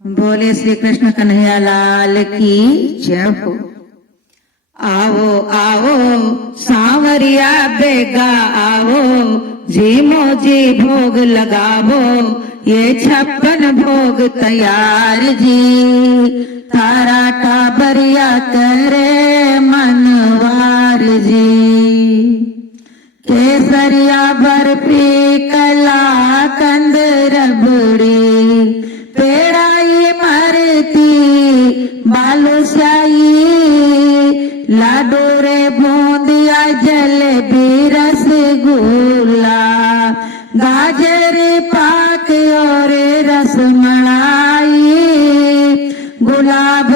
बोले श्री कृष्ण कन्हैया लाल की जय हो। आओ आओ सांवरिया बेगा आओ, झीमो जी भोग लगावो, ये 56 भोग तैयार जी। तारा टाबरिया करे मनवार जी, केसरिया बर्फी कला कंद रबड़ी, पेड़ाई मरती बालूशाही, लाडू रे बूंदिया जलेबी रसगुल्ला, गाजर पाक और रसमलाई, गुलाब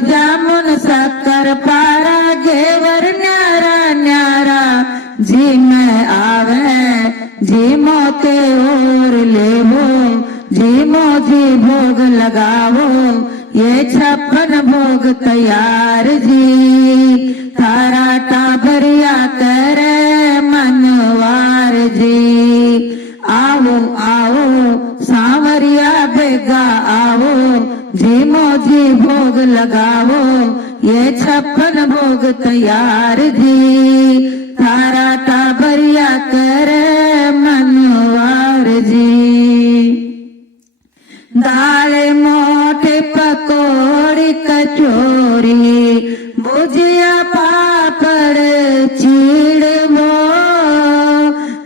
जामुन शक्कर पारा, घेवर न्यारा न्यारा जी में आवे, जी मोते और लेवो, जी मोजी भोग लगावो, ये 56 भोग तैयार जी। तारा टाबरिया करे मनवार जी। आओ आओ सांवरिया बेगा आओ, झीमो जी भोग लगावो, ये 56 भोग तैयार जी। तारा टाबरिया करे मनवार जी। दाल मोटे पकोड़ी कचोरी, भुजिया पापड़ चीड़वो,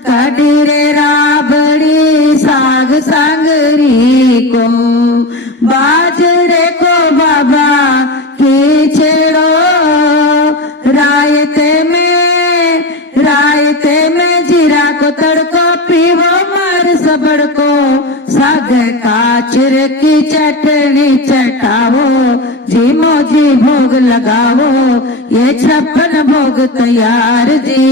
कड़ीरे राबड़ी साग सांगरी को, बाजरे को बाबा खिचड़ो, रायते में जीरा को तड़को, पीवो मार सबड़ को, साग काचर की चटनी चटावो, झीमो जी भोग लगावो, ये 56 भोग तैयार जी।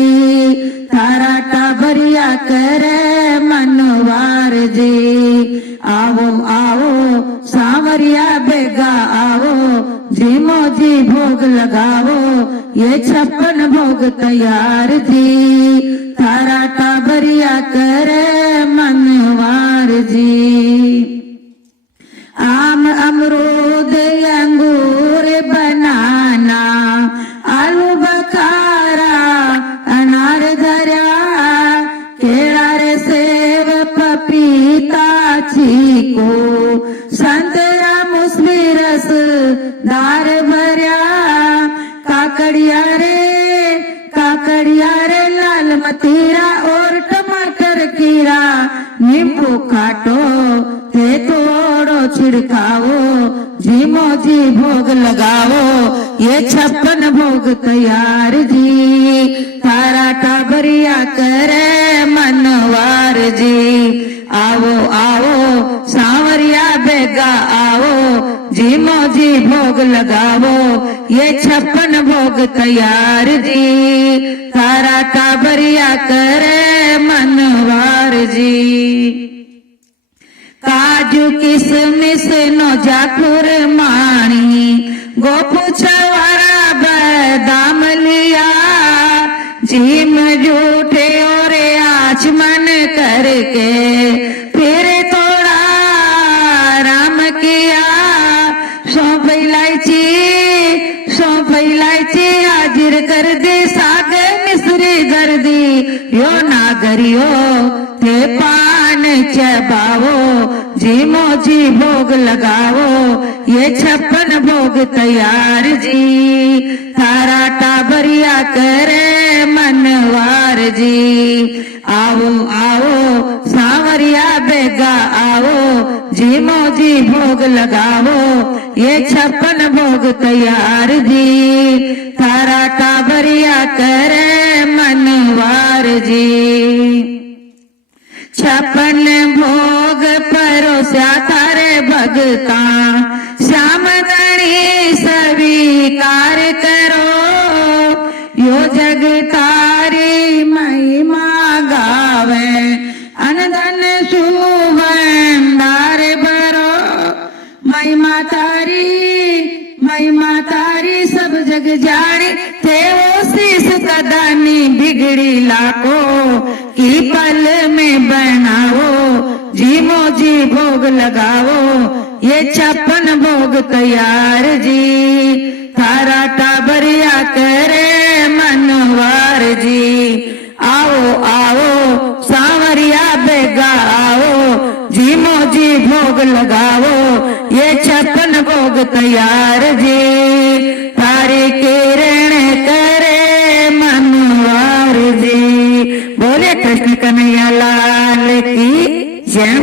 तारा टाबरिया करे मनवार जी। आओ आओ सांवरिया बेगा आओ, झीमो जी भोग लगावो, ये 56 भोग तैयार जी। तारा टाबरिया करे मनवार जी। आम अमरूद अंगूर बनाना, आलू बखारा अनार धरा, केला रे सेब पपीता चीकू, संतरा मूसली रस दार भर्या, काकड़िया रे लाल मतीरा और टमाटर कीरा, नींबू काटो ते तोड़ो छिड़कावो, झीमो जी भोग लगावो, ये 56 भोग तैयार जी। तारा टाबरिया करे मनवार जी। आओ आओ सांवरिया बेगा आओ, झीमो जी भोग लगावो, ये 56 भोग तैयार जी। तारा टाबरिया करे मनवार जी। काजू किसमिस नौजाखुर माणी, गोपू छवारा बादाम लिया, झीम जूठे और आचमन करके, फिर थोड़ा राम किया, सौंफ इलायची हाजिर कर दी, साग मिश्री कर दी, यो नागरियो ते पान चबावो, झीमो जी भोग लगावो, ये 56 भोग तैयार जी। तारा टाबरिया करे मनवार जी। आओ आओ सांवरिया बेगा आओ, झीमो जी भोग लगावो, ये 56 भोग तैयार जी। तारा टाबरिया करे मनवार जी। 56 भोग परोस्या थारे भगता, श्याम गणी स्वीकार करो, यो जग तारी महिमा गावे, अनधन सुभंडार भरो, महिमा तारी सब जग जानी, थे वो शीस कदानी बिगड़ी लाखों की पल में बनाओ, झीमो जी जी भोग लगाओ, ये 56 भोग तैयार जी। थारा टाबरिया करे मनवार जी, आओ आओ सांवरिया बेगा आओ, जी मोजी भोग लगाओ, ये 56 भोग तैयार जी। थारी किरण करे मनवार जी। बोले कृष्ण कन्हैया लाल की जय।